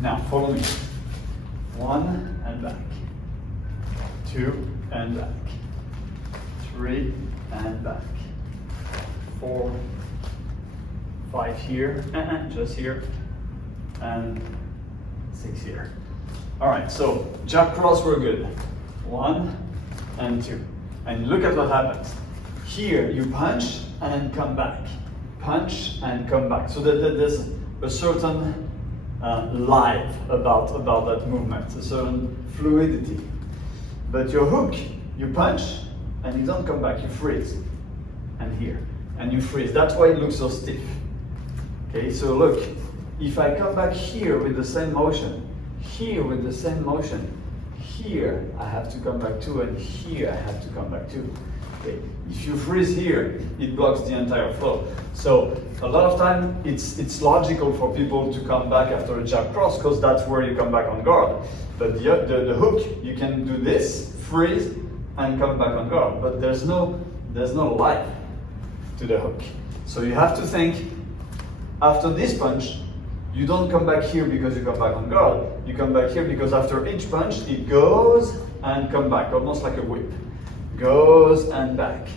Now follow me. 1 and back. 2 and back. 3 and back. 4, 5 here, just here, and 6 here. All right, so jab cross, we're good. 1 and 2. And look at what happens. Here, you punch and come back. Punch and come back. So that there's a certain life about that movement, a certain fluidity. But your hook, you punch and you don't come back, you freeze. And here, and you freeze. That's why it looks so stiff. Okay, so look, if I come back here with the same motion, here with the same motion, here I have to come back too, and here I have to come back too. Okay. If you freeze here, it blocks the entire flow. So a lot of time it's logical for people to come back after a jab cross because that's where you come back on guard. But the hook, you can do this, freeze, and come back on guard. But there's no life to the hook. So you have to think, after this punch, you don't come back here because you come back on guard. You come back here because after each punch, it goes and come back, almost like a whip. Goes and back,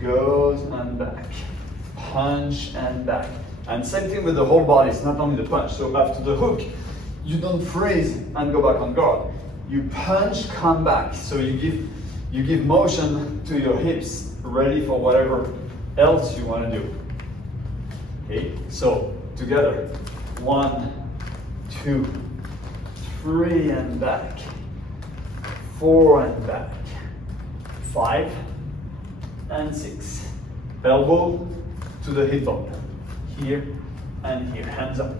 goes and back, punch and back. And same thing with the whole body, it's not only the punch. So after the hook, you don't freeze and go back on guard. You punch, come back. So you give motion to your hips, ready for whatever else you want to do. Okay, so together, 1, 2, 3 and back, 4 and back, 5 and 6. Elbow to the hip bone. Here and here. Hands up.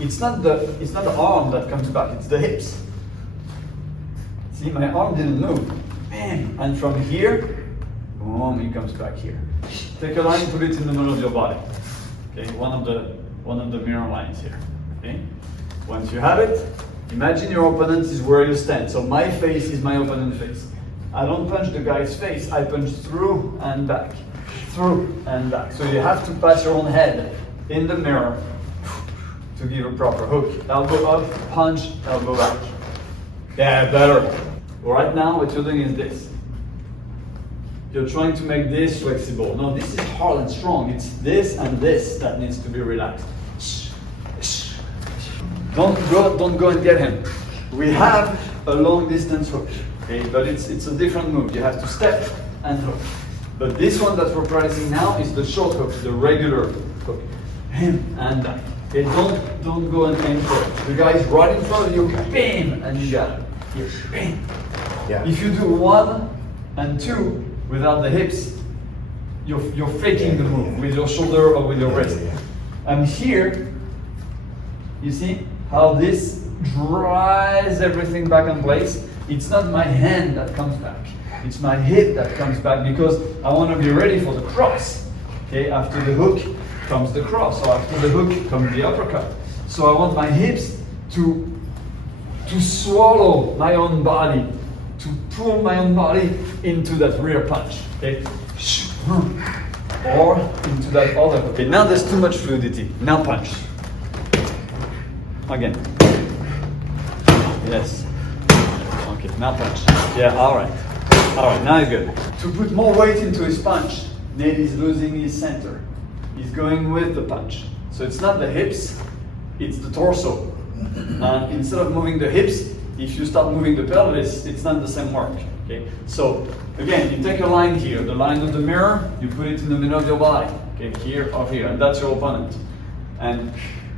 It's not the arm that comes back, it's the hips. See, my arm didn't move. Bam! And from here, boom, it comes back here. Take a line, put it in the middle of your body. Okay, one of the mirror lines here. Okay? Once you have it, imagine your opponent is where you stand. So my face is my opponent's face. I don't punch the guy's face, I punch through and back, through and back. So you have to pass your own head in the mirror to give a proper hook. Elbow up, punch, elbow back. Yeah, better. Right now what you're doing is this. You're trying to make this flexible. No, this is hard and strong. It's this and this that needs to be relaxed. Don't go and get him. We have a long distance hook. Okay, but it's a different move. You have to step and hook. But this one that we're practicing now is the short hook, the regular hook. Him and that. Okay, don't go and aim for it. The guy is right in front of you, bam, and you got it. Here, bam. Yeah. If you do 1 and 2 without the hips, you're faking the move with your shoulder or with your wrist. And here, you see how this drives everything back in place. It's not my hand that comes back. It's my hip that comes back because I want to be ready for the cross. Okay, after the hook comes the cross, or after the hook comes the uppercut. So I want my hips to swallow my own body, to pull my own body into that rear punch. Okay, or into that other. Okay, now there's too much fluidity. Now punch. Again. Yes. Okay, now punch. Yeah, all right. All right, now he's good. To put more weight into his punch, Nate is losing his center. He's going with the punch. So it's not the hips, it's the torso. And instead of moving the hips, if you start moving the pelvis, it's not the same work. Okay. So again, you take a line here, the line of the mirror, you put it in the middle of your body. Okay, here or here, and that's your opponent. And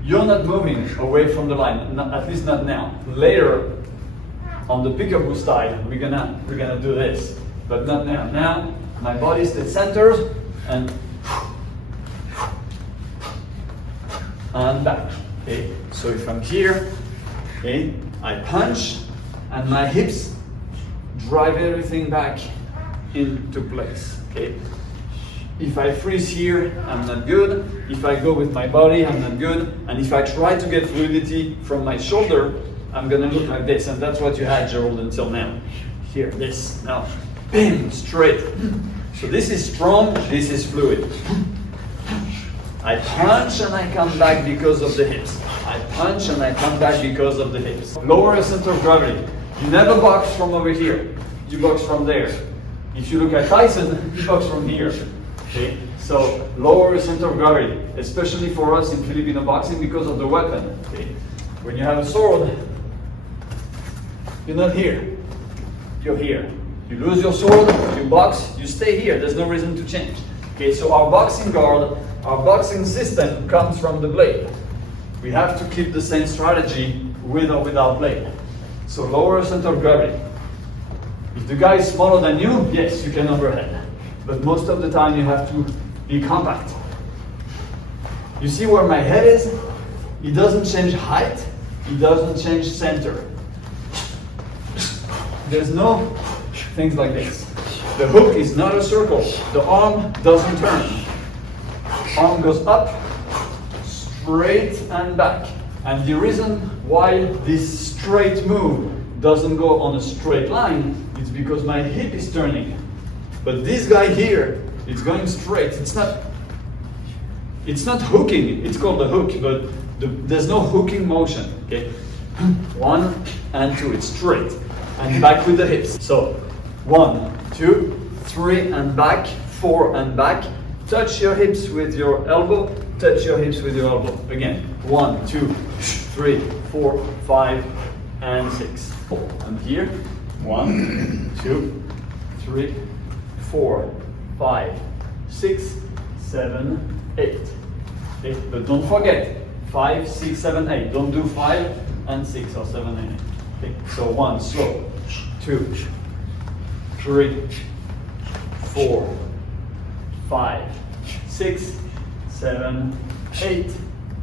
you're not moving away from the line, at least not now. Later, on the peekaboo style, we're gonna do this, but not now. Now, my body stays centered and back. Okay, so if I'm here, okay, I punch, and my hips drive everything back into place. Okay. If I freeze here, I'm not good. If I go with my body, I'm not good. And if I try to get fluidity from my shoulder, I'm gonna look like this. And that's what you had, Gerald, until now. Here, this. Now, bam, straight. So this is strong, this is fluid. I punch and I come back because of the hips. I punch and I come back because of the hips. Lower center of gravity. You never box from over here. You box from there. If you look at Tyson, he boxes from here. Okay? So lower center of gravity, especially for us in Filipino boxing because of the weapon. Okay? When you have a sword, you're not here. You're here. You lose your sword, you box, you stay here. There's no reason to change. Okay, so our boxing guard, our boxing system comes from the blade. We have to keep the same strategy with or without blade. So lower center of gravity. If the guy is smaller than you, yes, you can overhead. But most of the time you have to be compact. You see where my head is? It doesn't change height, it doesn't change center. There's no things like this. The hook is not a circle. The arm doesn't turn. Arm goes up, straight and back. And the reason why this straight move doesn't go on a straight line is because my hip is turning. But this guy here, it's going straight. It's not hooking. It's called a hook, but there's no hooking motion. Okay, 1 and 2. It's straight and back with the hips. So 1, 2, 3 and back, 4 and back. Touch your hips with your elbow. Touch your hips with your elbow. Again, 1, 2, 3, 4, 5, and 6. And here, 1, 2, 3, 4, 5, 6, 7, 8. Okay, but don't forget 5, 6, 7, 8. Don't do 5 and 6 or 7 and 8. Okay, so 1, slow. 2, 3, 4, 5, 6, 7, 8,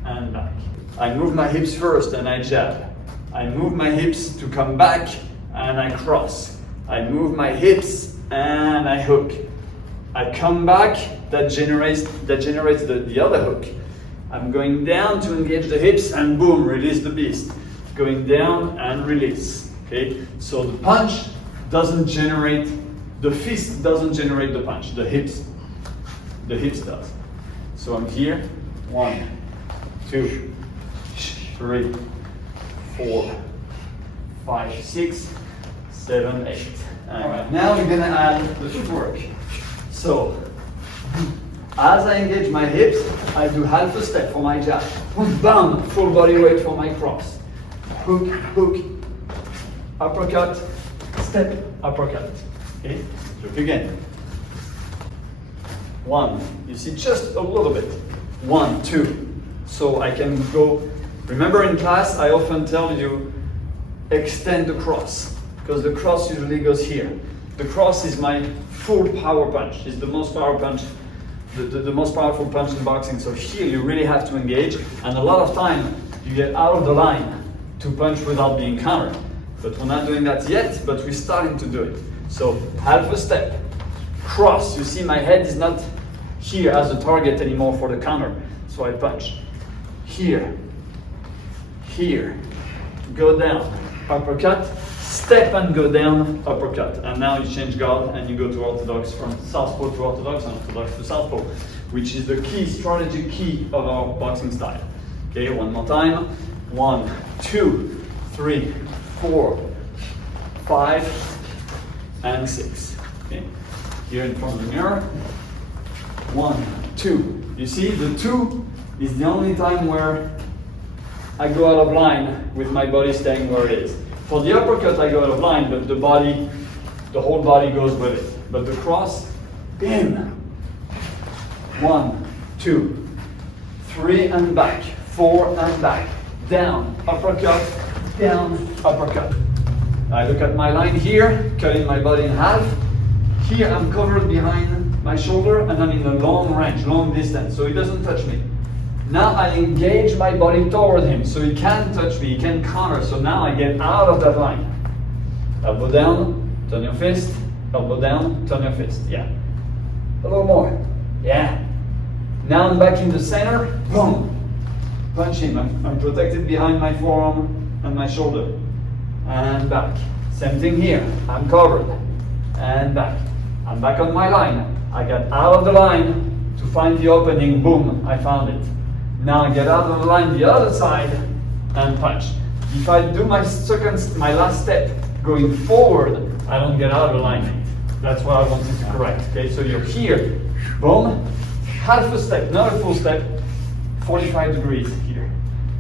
and back. I move my hips first and I jab. I move my hips to come back and I cross. I move my hips and I hook. I come back, that generates the other hook. I'm going down to engage the hips and boom, release the beast. Going down and release. Okay, so the punch doesn't generate, the fist doesn't generate the punch, the hips does. So I'm here, 1, 2, 3, 4, 5, 6, 7, 8. Alright, now we're gonna add the footwork. So, as I engage my hips, I do half a step for my jab. Bam, full body weight for my cross. Hook, hook, uppercut, step, uppercut. Okay, look again. 1, you see just a little bit. 1, 2. So I can go, remember in class I often tell you, extend the cross, because the cross usually goes here. The cross is my full power punch. It's the most power punch, the most powerful punch in boxing. So here you really have to engage, and a lot of time you get out of the line to punch without being countered. But we're not doing that yet, but we're starting to do it. So half a step, cross. You see my head is not here as a target anymore for the counter. So I punch. Here, here, go down, uppercut, step and go down, uppercut. And now you change guard and you go to orthodox, from southpaw to orthodox and orthodox to southpaw, which is the key, strategic key of our boxing style. Okay, one more time. 1, 2, 3, 4, 5, and 6. Okay, here in front of the mirror. 1, 2. You see, the 2 is the only time where I go out of line with my body staying where it is. For the uppercut, I go out of line, but the body, the whole body goes with it. But the cross, in. 1, 2, 3 and back, 4 and back, down, uppercut, down, uppercut. I look at my line here, cutting my body in half. Here I'm covered behind my shoulder and I'm in a long range, long distance, so he doesn't touch me. Now I engage my body toward him, so he can't touch me, he can counter, so now I get out of that line. Elbow down, turn your fist, elbow down, turn your fist, yeah. A little more, yeah. Now I'm back in the center, boom. Punch him, I'm protected behind my forearm and my shoulder. And back, Same thing here. I'm covered. And back. I'm back on my line. I get out of the line to find the opening. Boom, I found it. Now I get out of the line the other side and punch. If I do my last step going forward, I don't get out of the line. That's what I wanted to correct. Okay, so you're here. Boom. Half a step, not a full step. 45 degrees here.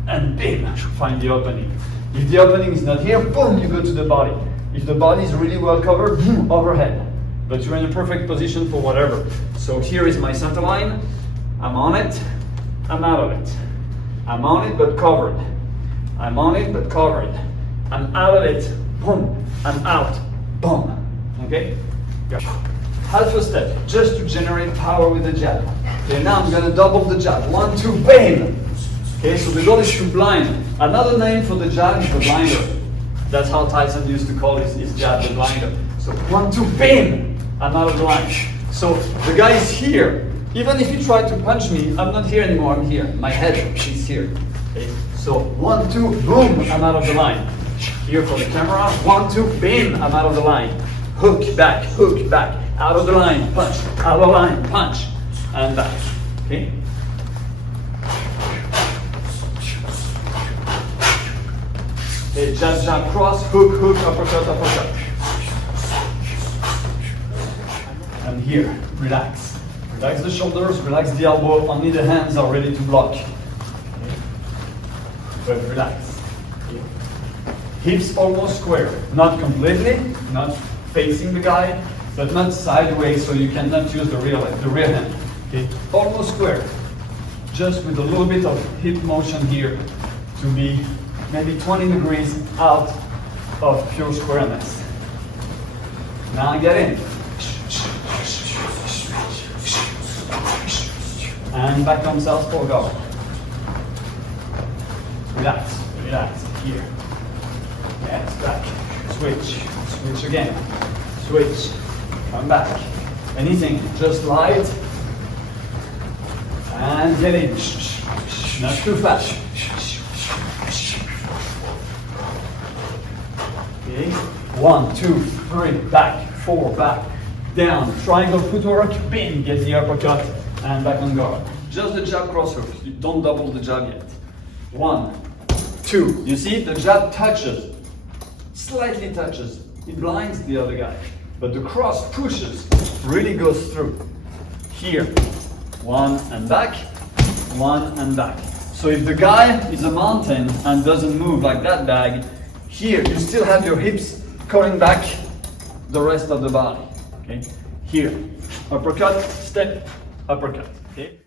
And bam, find the opening. If the opening is not here, boom, you go to the body. If the body is really well covered, boom, overhead. But you're in a perfect position for whatever. So here is my center line. I'm on it. I'm out of it. I'm on it but covered. I'm on it but covered. I'm out of it. Boom. I'm out. Boom. Okay? Half a step just to generate power with the jab. Okay, now I'm gonna double the jab. 1, 2, bam! Okay, so the goal is to blind. Another name for the jab is the blinder. That's how Tyson used to call his jab, the blinder. So 1, 2, bam! I'm out of the line. So the guy is here. Even if you try to punch me, I'm not here anymore, I'm here. My head is here. Okay? So 1, 2, boom, I'm out of the line. Here for the camera, 1, 2, bam, I'm out of the line. Hook, back, out of the line, punch, out of the line, punch, and back. Okay? Okay, jab, jab, cross, hook, hook, uppercut, uppercut. And here, relax. Relax the shoulders, relax the elbow, only the hands are ready to block. Okay. But relax. Okay. Hips almost square, not completely, not facing the guy, but not sideways so you cannot use the rear hand. Okay. Almost square. Just with a little bit of hip motion here to be maybe 20 degrees out of pure squareness. Now get in. And back on southpaw go. Relax, relax, here. Yes, back. Switch, switch again. Switch, come back. Anything, just light. And get in. Not too fast. Okay. 1, 2, 3, back, 4, back, down. Triangle footwork, bam, get the uppercut. And back on guard. Just the jab cross hook. You don't double the jab yet. 1, 2. You see, the jab touches, slightly touches. It blinds the other guy. But the cross pushes, really goes through. Here, 1 and back, 1 and back. So if the guy is a mountain and doesn't move like that bag, here you still have your hips coming back the rest of the body. Okay? Here, uppercut, step, uppercut. Okay?